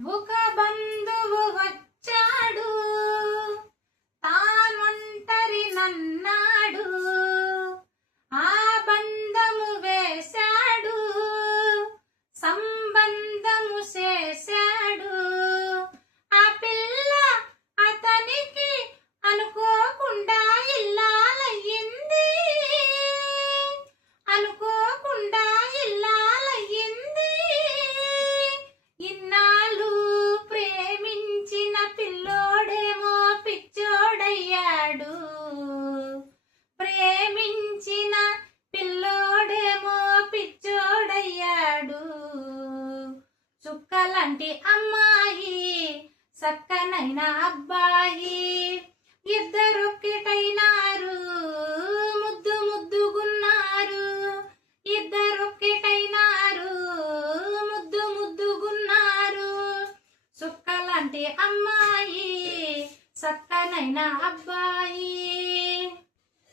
ఒక బంధువు వచ్చాడు, తానొంటరి నన్నాడు, ఆ బంధము వేశాడు, సంబంధము చేశాడు. ఆ పిల్ల అతనికి అనుకోకుండా ఇల్లాలయ్యింది, అనుకోకుండా ఇల్లాలయ్యింది. ఇన్నాళ్ళు ప్రేమించిన పిల్లోడేమో పిచ్చోడయ్యాడు, ప్రేమించిన పిల్లోడేమో పిచ్చోడయ్యాడు. చుక్కలాంటి అమ్మాయి, చక్కనైన అబ్బాయి, ఇద్దరొక్కటైనారు, ముద్దు ముద్దుగున్నారు. ఇద్దరొక్కటైనారు, ముద్దు ముద్దుగున్నారు. చుక్కలాంటి అమ్మాయి, చక్కనైన అబ్బాయి.